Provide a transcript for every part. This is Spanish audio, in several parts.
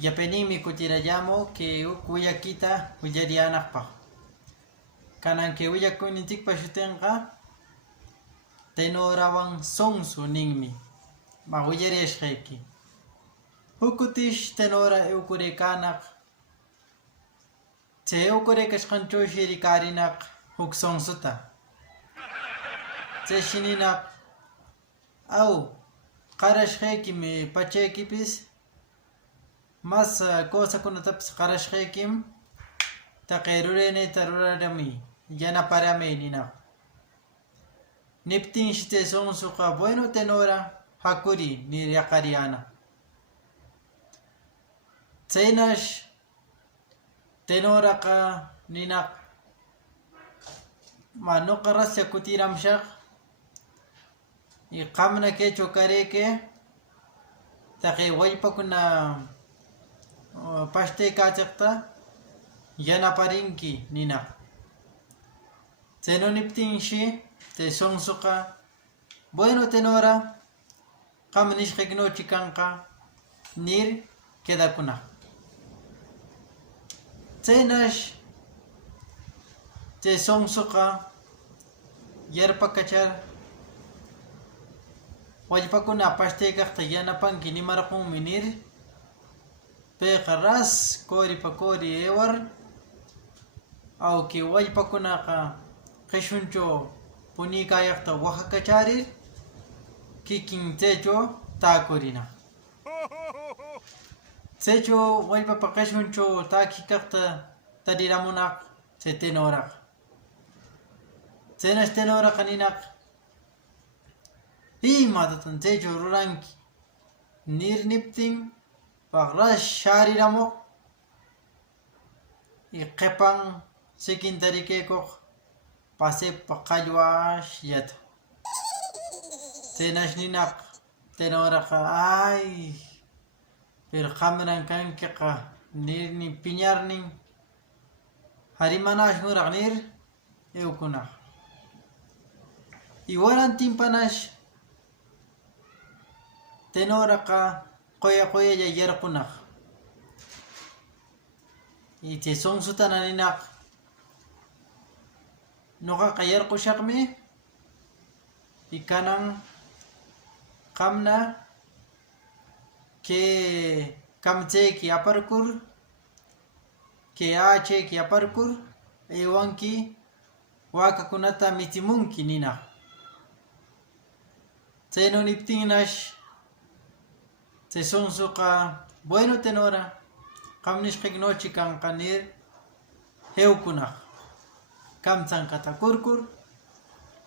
Yapenimi kutirayamo que willakita willarianaqpaq. Kanan que willakuninchikpa shutinqa tenorawan sonsu ninmi. Ma willarishqayki. Hukutish tenora eukurekanaq. Che eukurekashqanchushi rikarinaq huk sonsuta. Che shininaq au qarashqaykimi pachaykipis mas cosakunatapis qarashqaykim taqay ruranayta rurarami yanaparami ninaq. Niptinshi chay sonsuqa bueno tenora hakuri niraqariyana. Chaynash tenoraqa ninaq nuqa rasya kutiramshaq y qamna kaychaw karayki taqay wallpakuna pashtaykachiqta yanaparinki ninaq. Chaynu niptinshi chay sonsuqa bueno tenora qam nishqaykinuchi kanqa nir quedakunaq. Chaynash chay sonsuqa yarpakachar wallpakuna pashtaykaqta yanapanki nimarqunmi nir payqa ras koripa kori ewar aunque wallpakunaqa qishunchaw puñuykayaqta waqhakacharir kikin chaychaw taakurinaq. Chaychaw wallpapa qishunchaw taakikaqta tariramunaq chay tenoraqa. Chaynash tenoraqa ninaq imatatan chaychaw ruranki nir niptin paqras shariramuq y qepan sikintarikaykuq pasaypa qallwashlata. Chaynash ninaq tenoraqa ay pero qamran kankiqa nirnin piñarnin harimanash muraq nir eukunaq. Y warantinpanash tenoraqa qoya yarqunaq. Y chay sonsutana ninaq nuqaqa yarqushaqmi y kanan qamna que kamchayki aparkur que achayki aparkur aywanki wakakunata michimunki ninaq. Chaynu niptinnash chay sonsuqa bueno tenora qam nishqaykinuchi kanqa nir eukunaq. Kamchankata kurkur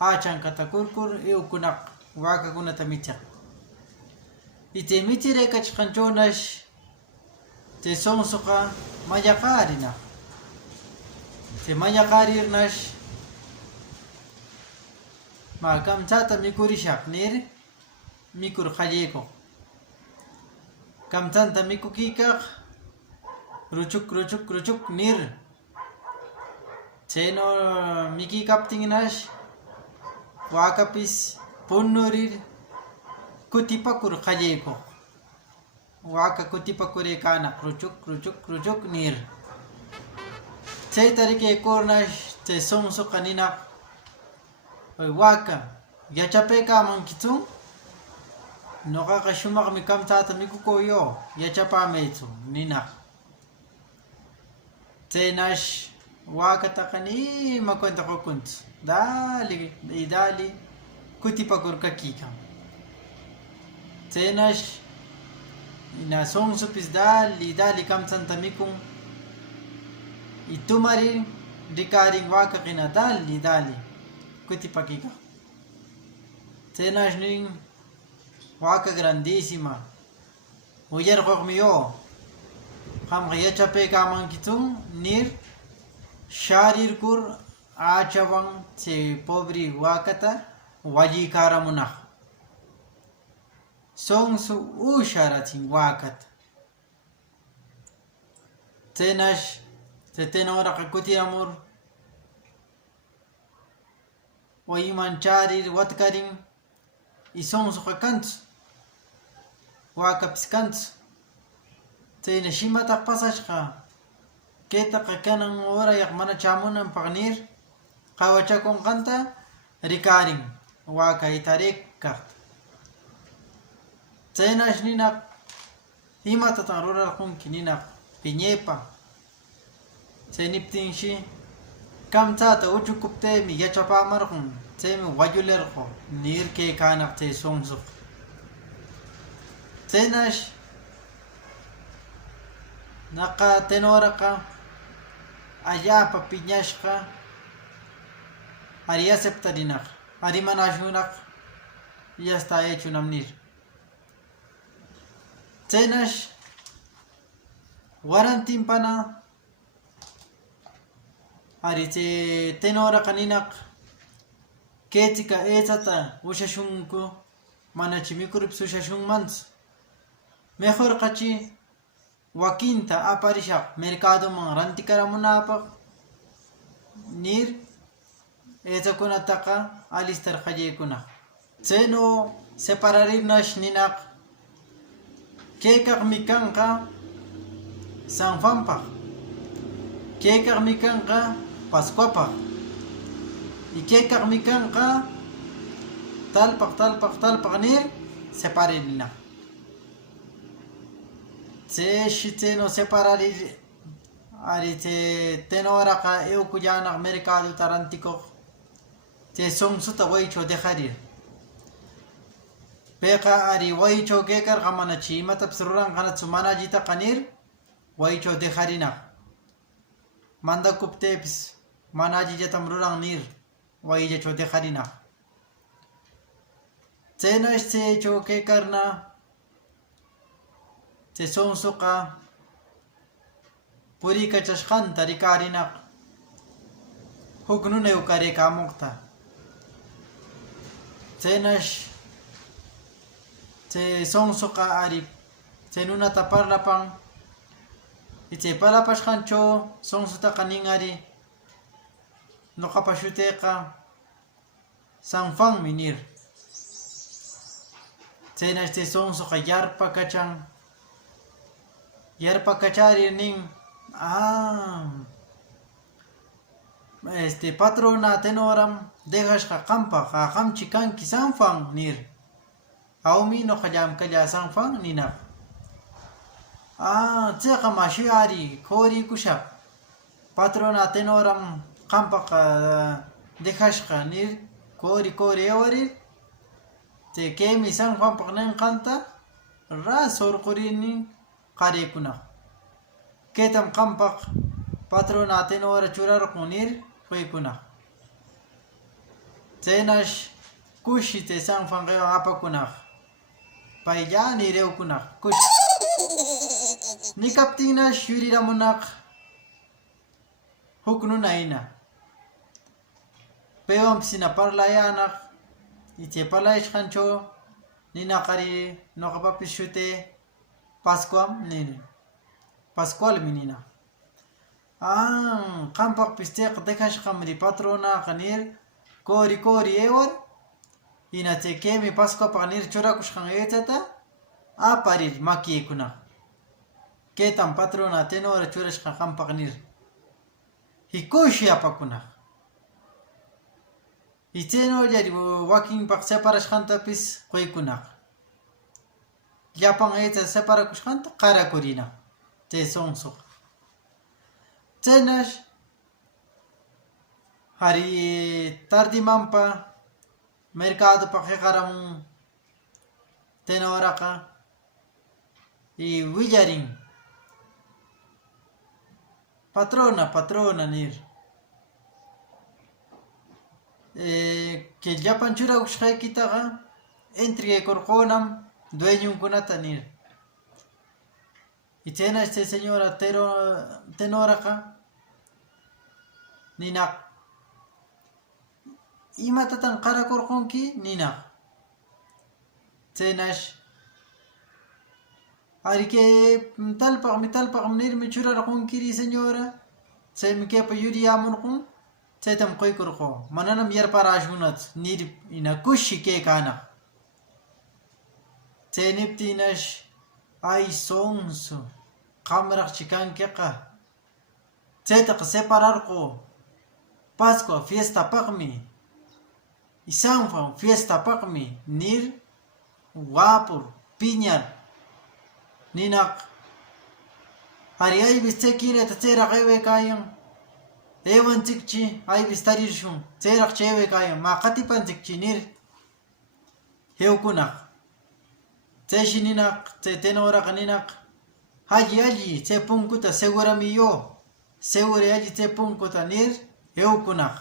hachankata kurkur eukunaq wakakunata michaq. Y chay michiraykachkanchawnash chay sonsuqa mallaqarinaq. Chay mallaqarirnash ma kamchata mikurishaq nir mikur qallaykuq. Kamchanta mikukiykaq ruchuk nir. Chayno mikiykaptinnash wakapis punurir kutipakur qallaykuq. Waka kutipakuraykanaq ruchuk nir. Chayta rikaykurnash chay sonsuqa ninaq waka yachapaykamankichu nuqaqa shumaqmi kamchata mikukuyo yachapamaychu ninaq. Chaynash wakataqa nima cuenta qukunchu dali kutipakurkakiykan. Chaynash ina sonsupis dali kamchanta mikun y tumarin rikarin wakaqina dali kutipakiykan. Chaynash nin waka grandísima uyarquqmi yo qamqa yachapaykamankichu nir sharirkur achawan chay pobre wakata walliykaramunaq. Sonsu usharachin wakata. Chaynash chay tenoraqa kutiramur wayman charir watkarin y sonsuqa kanchu wakapis kanchu. chayna shimataq pasashqa kaytaqa kanan urayaq mana chamunanpaq nir qawachakunqanta rikarin waka itarika kaqta. Chaynash ninaq imatatan rurarqunki ninaq piñaypa. Chay niptinshi kamchata uchukuptaymi yachapamarqun chaymi wayularqu nir kaykanaq chay sunsuq. Chaynash naqa tenuraqa allapa piñashqa ari aceptarinaq ari manashunaq ya está hecho nam nir. Chaynash warantinpana ari chay tenuraqa ninaq kaychika aychata ushashunku manachi mikuripis ushashunmanchu mejor qachi wakinta aparishaq mercadoman rantikaramunapaq nir aychakunataqa alistarqallaykunaq. Chaynu separarirnash ninaq kaykaqmi kanqa San Juanpaq, kaykaqmi kanqa Pascuapaq y kaykaqmi kanqa talpaq nir separarinaq. Chayshi chaynu separarir ari chay tenuraqa eukullanaq mercaduta rantikuq chay sunsuta waychaw dejarir. Payqa ari waychaw kaykarqa manachi imatapis ruranqanachu mana allitaqa nir waychaw dejarinaq. Mandakuptaypis mana allillatam ruran nir wayllachaw dejarinaq. Chaynash chaychaw kaykarna chay sunsuqa purikachashqanta rikarinaq huk nuna ukaraykamuqta. Chaynash chay sunsuqa ari chay nunata parlapan y chay palapashqanchaw sunsutaqa nin ari nuqapa shutayqa San Juanmi nir. Chaynash chay sunsuqa yarpakacharir nin patrona tenoram dejashqa qampaq qamchi kanki San Juan nir. Awmi nuqallam kalla San Juan ninaq. Chayqa mashuyari qhurikushaq patrona tenoram qampaq dejashqa nir qhuri ewarir chay kaymi San Juanpaq ninqanta ras urqurini qaraykunaq. Kaytam qampaq patrona tenora churarqun nir quykunaq. Chaynash kushi chay San Juan qiwan apakunaq paylla nirewkunaq kushi. Nikaptinnash yuriramunaq huk nuna hina. Paywanpis hina parlayanaq y chay parlayashqanchaw ninaqari nuqapapis shutay Pascualmi nina. Qampaqpis chayqa dejashqamri patronaqa nir qhuri ewar hina chay kaymi Pascuapaq nir churakushqan aychata aparir makiykunaq. Kaytam patrona tenora churashqa qampaq nir hikushi apakunaq. Y chaynullari wakinpaq separashqantapis quykunaq. Llapan aycha separakushqanta qarakurinaq chay sunsuq. Chaynash ari tardimanpa mercadopaq hiqaramun tenoraqa y willarin patrona nir que llapan churakushqaykitaqa entregaykurqunam dueñunkunata nir. Y chaynash chay señora tenoraqa ninaq imatatan qarakurqunki ninaq. Chaynash ari kay talpaqmi nirmi churarqunki señora chaymi kaypa yuriyamurqun chaytam quykurqu mananam yarparashunatsu nir hina kushi kaykanaq. Chay niptinash ay sonso qamraq chikankiqa chaytaqa separarqu Pascua fiestapaqmi y San Juan fiestapaqmi nir wapur piñar ninaq ari aypis chay kilata chayraq aywaykayan aywanchikchi aypis tarirshun chayraq chay aywaykayan ma qatipanchikchi nir hewkunaq chayshi ninaq chay tenoraqa ninaq alli chay punkuta segurami yo seguri alli chay punkuta nir hewkunaq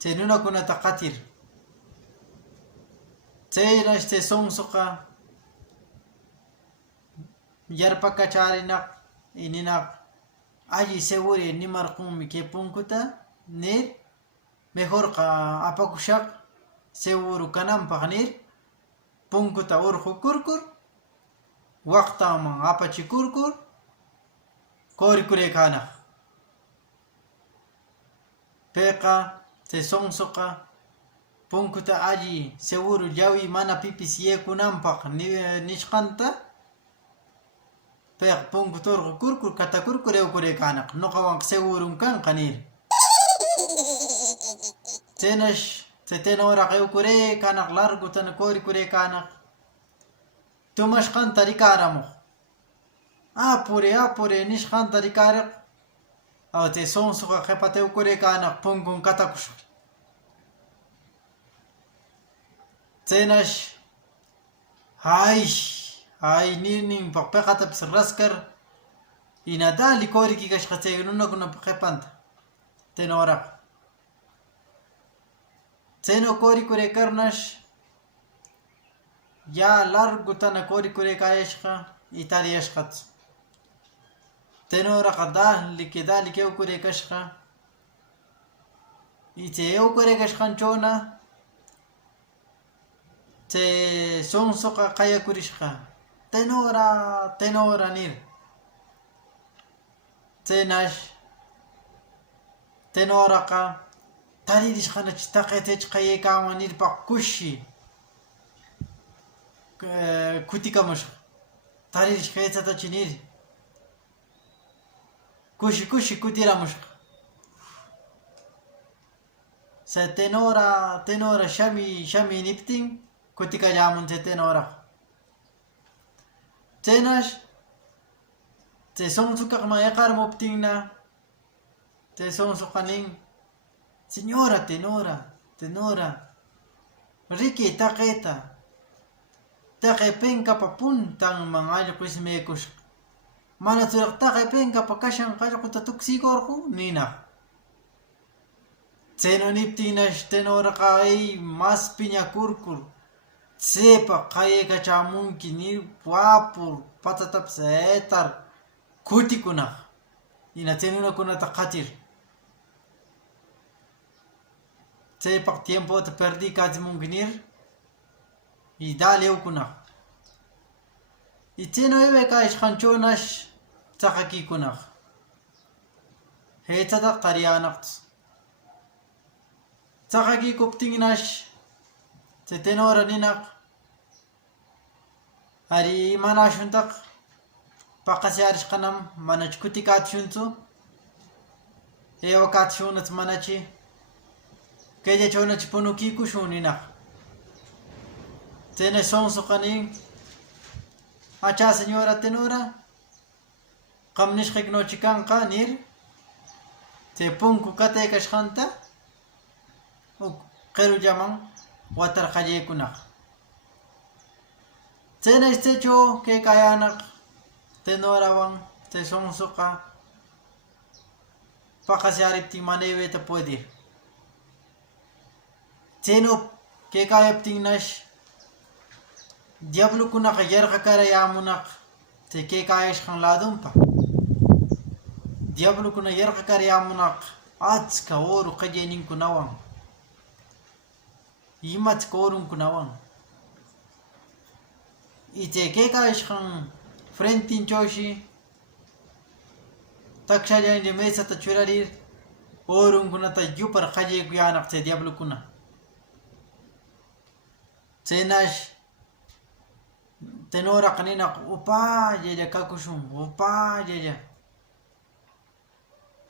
chay nunakunata qatir chaynash chay sonsoqa yarpakacharinaq y ninaq alli seguri nimarqunmi kay punkuta nir mejorqa apakushaq seguro kananpaq nir punkuta urqukurkur waqtanman apachikurkur qorikuraykanaq payqa chay sonsoqa punkuta alli seguro llawi mana pipis yekunanpaq nishqanta payqa punkuta urqukurkur katakurkur ewkuraykanaq noqawanqa segurum kanqa nir chaynash chay tenoraqa ewkuraykanaq largutana qorikuraykanaq tumashqanta rikaramuq apure nishqanta rikaraq chay sonsoqa qhipata ewkuraykanaq punkun katakushqa chaynash hay nirninpaq piqatapis raskar inadali qoriykashqa chay runakunapa qhipanta tenoraqa chayno qorikuraykarnash ya largutana qorikuraykayashqa y tariyashqachu tenoraqa dali ewkuraykashqa y chay ewkuraykashqanchuna chay sonsoqa qayakurishqa tenora nir chaynash tenoraqa taririshqanachi taqay chaychi qayaykaman nirpaq kushi kutikamushqa taririshqa aychatachi nir kushi kutiramushqa chay tenora shami niptin kutikallamun chay tenoraqa chaynash chay sonsoqman yaqarmuptinna chay sonsoqa nin señora tenora riki taqayta taqay penkapa puntanman allqu ismaykushqa manachuraq taqay penkapa kashan allquta tuksiykurqu ninaq chayno niptinnash tenoraqa mas piñakurkur chaypa qayaykachammunki nir wapur patatapis etar kutikunaq hina chay nunakunata qatir chaypaq tiempota perdikachimunki nir y dali ewkunaq y chayno ewaykayashqanchunash chaqakikunaq aychataq tariyanaqchu chaqakikuptinnash chay tenora ninaq ari mana ashuntaq paqasiyarishqanam manachi kutikatishunchu ewakatishunach manachi kayllachunachi punukikushun ninaq chaynash sonsoqa nin acha señora tenora qam nishqaykunachi kanqa nir chay punku kataykashqanta qirullaman watarqallaykunaq chaynash chaychu kaykayanaq tenorawan chay sonsoqa paqasiyariptin mana ewayta puedir chayno kaykayaptinnash diablukunaqa yarqakarayamunaq chay kaykayashqan ladunpa diablukuna yarqakarayamunaq achka oro qallayninkunawan imachka orunkunawan y chay kaykayashqan frentinchawshi takshallanlla mesata churarir orunkunata yupar qallaykuyanaq chay diablukuna chaynash tenora kanina upallalla kakushun upallalla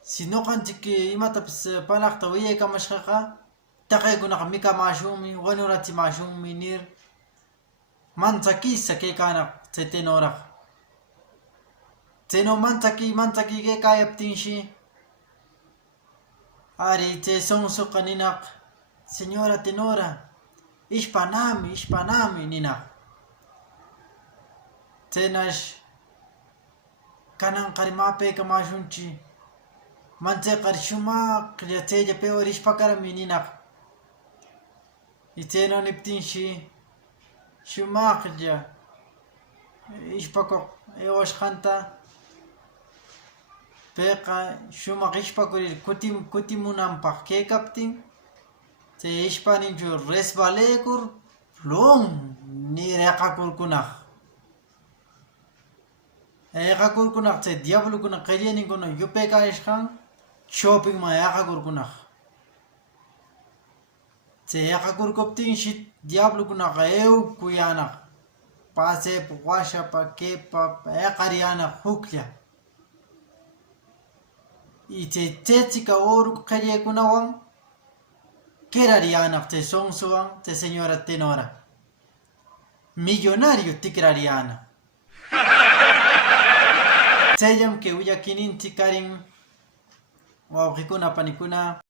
sino kanchik imatapis palaqta wiyaykamashqaqa taqaykunaqa mikamashunmi wanurachimashunnmi nir manchakisqa kaykanaq chay tenoraqa chayno manchaki kaykayaptinshi ari chay sonsoqa ninaq señora tenora ishpanami ninaq chaynash kananqa rimapaykamashunchi manchayqa shumaqlla chayllapiwan ishpakarmi ninaq y chayno niptinshi shumaqlla ishpakuq aywashqanta payqa shumaq ishpakurir kutimunanpaq kaykaptin chay ishpaninchu resbalaykur plum nir ayqakurkunaq chay diablokuna qillayninkuna yupaykarishqan shoppingman ayqakurkunaq chay ayqakurkuptinshi diablokunaqa ewkuyanaq pasaypa washapa kaypa ayqaryanaq huklla y chay chachika uruq qillaykunawan queraryanaq chay sonsowan chay señora tenora millonario tikraryanaq chayllam kay willakininchik karin wawqikuna panikuna